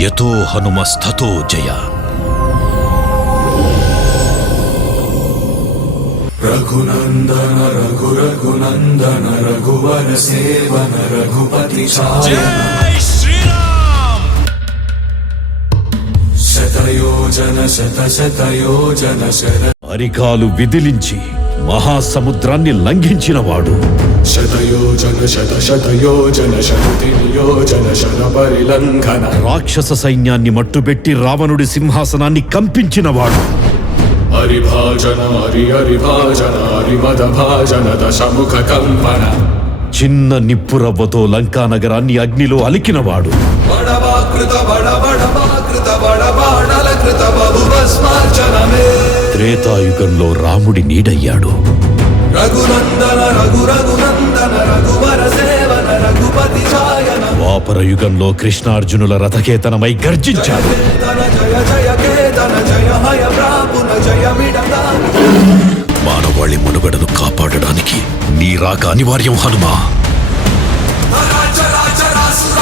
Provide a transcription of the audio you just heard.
యతో హనుమస్తతో జయ. రఘునందన రఘునందన రఘువర సేవన రఘుపతి జై శ్రీరామ్. శతయోజన శతయోజన అరికాలు విదిలించి మహాసముద్రాన్ని లంఘించినవాడు. శతయోజన శతయోజన శతయోజన శత పరిలంఘన. రాక్షస సైన్యాన్ని మట్టుబెట్టి రావణుడి సింహాసనాన్ని కంపించినవాడు. హరిభాజన హరిభాజన హరిమద భాజన దశముఖ కంపన. చిన్న నిప్పురవ్వతో లంకా నగరాన్ని అగ్నిలో అలికినవాడు. త్రేతాయుగంలో రాముడి నీడయ్యాడు. రఘునందన రఘునందన రఘువర సేవన రఘుపతి ఛాయన. ద్వాపర యుగంలో కృష్ణార్జునుల రథకేతనమై గర్జించాడు. జయ జయ కేతన జయ హయ ప్రాపున జయ విడదాన. మానవాళి మనుగడను కాపాడడానికి నీ రాక అనివార్యం హనుమా. రాజ రాజ రాసుర